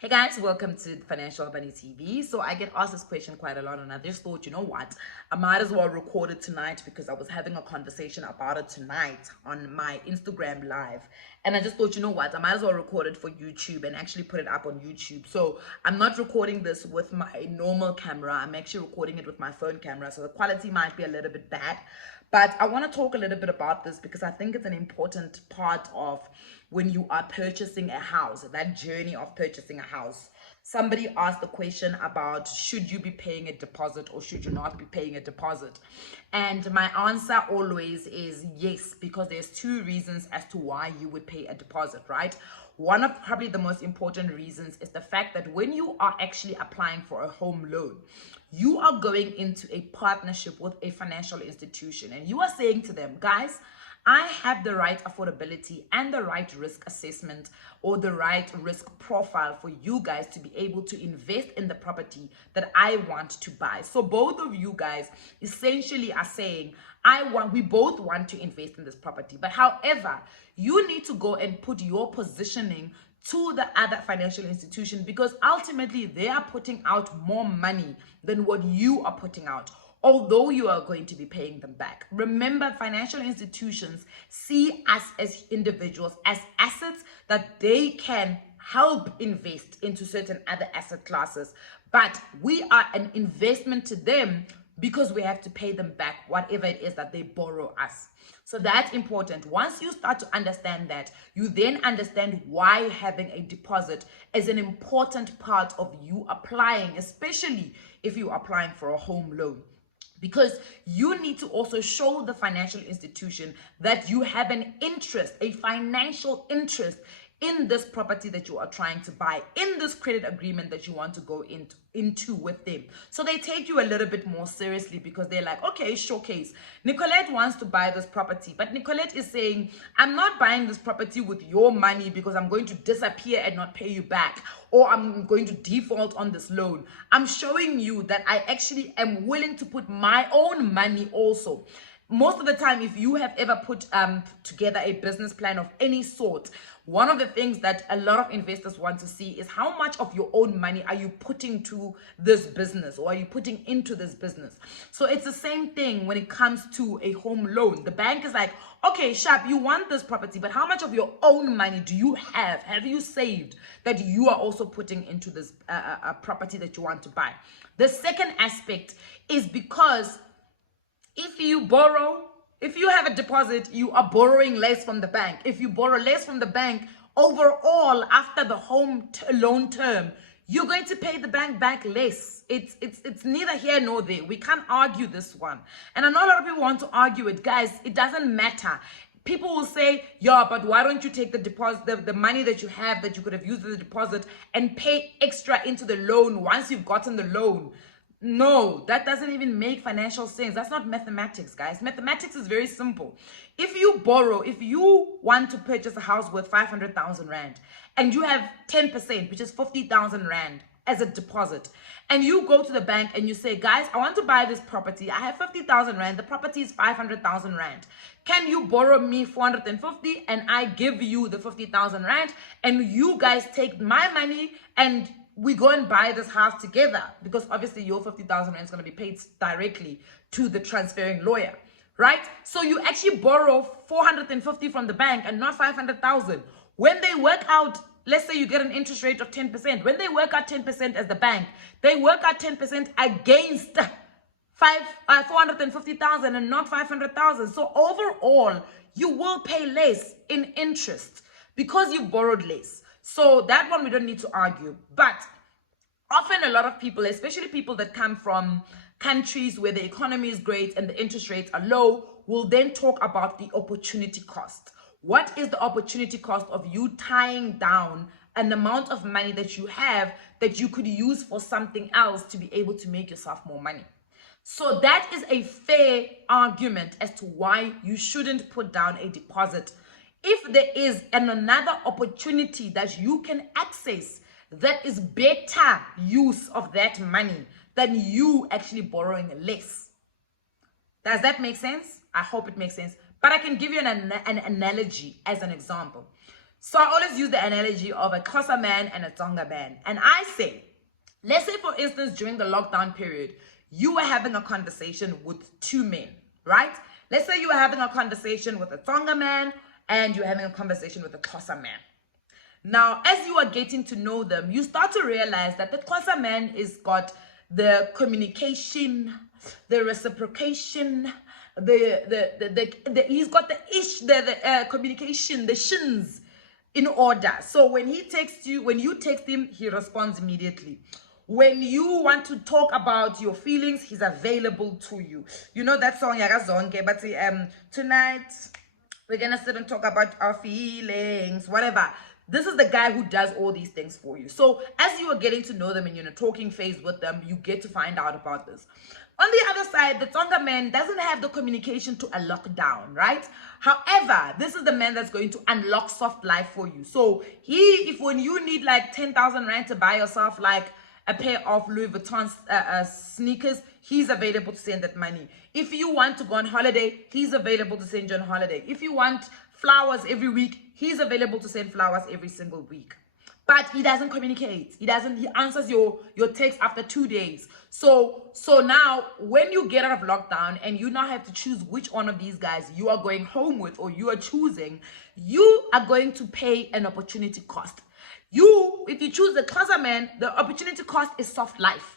Hey guys, welcome to Financial Bunny TV. So I get asked this question quite a lot, and I just thought, you know what, I might as well record it tonight because I was having a conversation about it tonight on my Instagram live. And I just thought, you know what, I might as well record it for YouTube and actually put it up on YouTube. So I'm not recording this with my normal camera. I'm actually recording it with my phone camera. So the quality might be a little bit bad. But I want to talk a little bit about this because I think it's an important part of when you are purchasing a house, that journey of purchasing a house. Somebody asked the question about should you be paying a deposit or should you not be paying a deposit? And my answer always is yes, because there's two reasons as to why you would pay a deposit, right? One of probably the most important reasons is the fact that when you are actually applying for a home loan, you are going into a partnership with a financial institution and you are saying to them, guys, I have the right affordability and the right risk assessment or the right risk profile for you guys to be able to invest in the property that I want to buy. So both of you guys essentially are saying, we both want to invest in this property. But however, you need to go and put your positioning to the other financial institution because ultimately they are putting out more money than what you are putting out, although you are going to be paying them back. Remember, financial institutions see us as individuals as assets that they can help invest into certain other asset classes, but we are an investment to them because we have to pay them back whatever it is that they borrow us. So that's important. Once you start to understand that, you then understand why having a deposit is an important part of you applying, especially if you're applying for a home loan. Because you need to also show the financial institution that you have an interest, a financial interest in this property that you are trying to buy, in this credit agreement that you want to go into with them. So they take you a little bit more seriously because they're like, okay, showcase. Nicolette wants to buy this property, but Nicolette is saying, I'm not buying this property with your money because I'm going to disappear and not pay you back, or I'm going to default on this loan. I'm showing you that I actually am willing to put my own money also. Most of the time, if you have ever put together a business plan of any sort, one of the things that a lot of investors want to see is how much of your own money are you putting to this business or are you putting into this business. So it's the same thing when it comes to a home loan. The bank is like, okay, Sharp, you want this property, but how much of your own money do you have? Have you saved that you are also putting into this property that you want to buy? The second aspect is because if you have a deposit, you are borrowing less from the bank. If you borrow less from the bank, overall, after the loan term, you're going to pay the bank back less. It's neither here nor there. We can't argue this one. And I know a lot of people want to argue it. Guys, it doesn't matter. People will say, yeah, but why don't you take the deposit, the money that you have that you could have used as a deposit and pay extra into the loan once you've gotten the loan? No, that doesn't even make financial sense. That's not mathematics, guys. Mathematics is very simple. If you want to purchase a house worth 500,000 Rand and you have 10%, which is 50,000 Rand as a deposit, and you go to the bank and you say, guys, I want to buy this property. I have 50,000 Rand. The property is 500,000 Rand. Can you borrow me 450 and I give you the 50,000 Rand and you guys take my money and we go and buy this house together, because obviously your 50,000 Rand is going to be paid directly to the transferring lawyer, right? So you actually borrow 450 from the bank and not 500,000. When they work out, let's say you get an interest rate of 10%. When they work out 10% as the bank, they work out 10% against 450,000 and not 500,000. So overall, you will pay less in interest because you borrowed less. So that one we don't need to argue. But often a lot of people, especially people that come from countries where the economy is great and the interest rates are low, will then talk about the opportunity cost. What is the opportunity cost of you tying down an amount of money that you have that you could use for something else to be able to make yourself more money? So that is a fair argument as to why you shouldn't put down a deposit. If there is another opportunity that you can access that is better use of that money than you actually borrowing less. Does that make sense? I hope it makes sense. But I can give you an analogy as an example. So I always use the analogy of a Xhosa man and a Tsonga man. And I say, let's say for instance, during the lockdown period, you were having a conversation with two men, right? Let's say you were having a conversation with a Tsonga man and you're having a conversation with a Xhosa man. Now, as you are getting to know them, you start to realize that the Xhosa man is got the communication, the reciprocation, he's got the communication, the shins in order. So when he texts you, when you text him, he responds immediately. When you want to talk about your feelings, he's available to you. You know that song, Yaga Zonke, but tonight we're gonna sit and talk about our feelings, whatever. This is the guy who does all these things for you. So as you are getting to know them and you're in a talking phase with them, you get to find out about this. On the other side, the Tsonga man doesn't have the communication to unlock down, right? However, this is the man that's going to unlock soft life for you. So if when you need like 10,000 rand to buy yourself like a pair of Louis Vuitton sneakers, he's available to send that money. If you want to go on holiday, he's available to send you on holiday. If you want flowers every week, he's available to send flowers every single week. But he doesn't communicate. He answers your text after 2 days. So now when you get out of lockdown and you now have to choose which one of these guys you are going home with or you are choosing, you are going to pay an opportunity cost. If you choose the Xhosa man, the opportunity cost is soft life.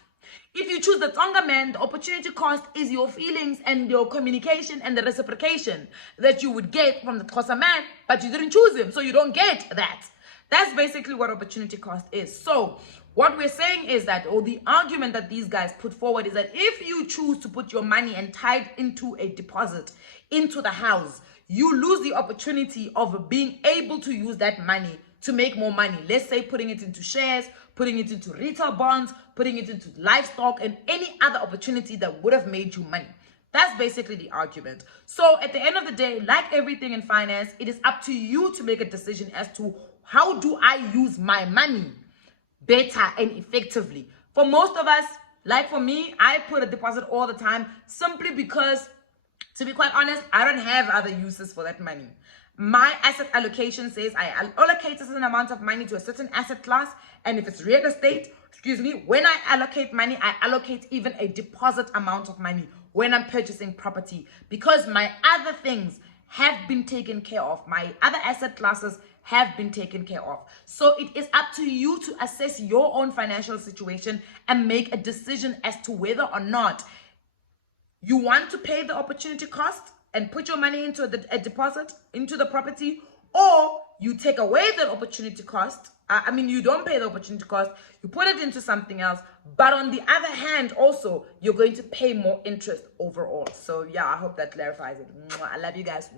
If you choose the Tsonga man, the opportunity cost is your feelings and your communication and the reciprocation that you would get from the Xhosa man, but you didn't choose him, so you don't get that. That's basically what opportunity cost is. So what we're saying is that, or the argument that these guys put forward is that if you choose to put your money and tie it into a deposit into the house, you lose the opportunity of being able to use that money to make more money. Let's say putting it into shares, putting it into retail bonds, putting it into livestock and any other opportunity that would have made you money. That's basically the argument. So at the end of the day, like everything in finance, it is up to you to make a decision as to how do I use my money better and effectively. For most of us, like for me, I put a deposit all the time simply because, to be quite honest, I don't have other uses for that money. My asset allocation says I allocate a certain amount of money to a certain asset class, and if it's real estate, when I allocate money, I allocate even a deposit amount of money when I'm purchasing property, because my other things have been taken care of. My other asset classes have been taken care of. So it is up to you to assess your own financial situation and make a decision as to whether or not you want to pay the opportunity cost and put your money into a deposit into the property, or you take away the opportunity cost. You don't pay the opportunity cost, you put it into something else, but on the other hand, also, you're going to pay more interest overall. So yeah, I hope that clarifies it. I love you guys.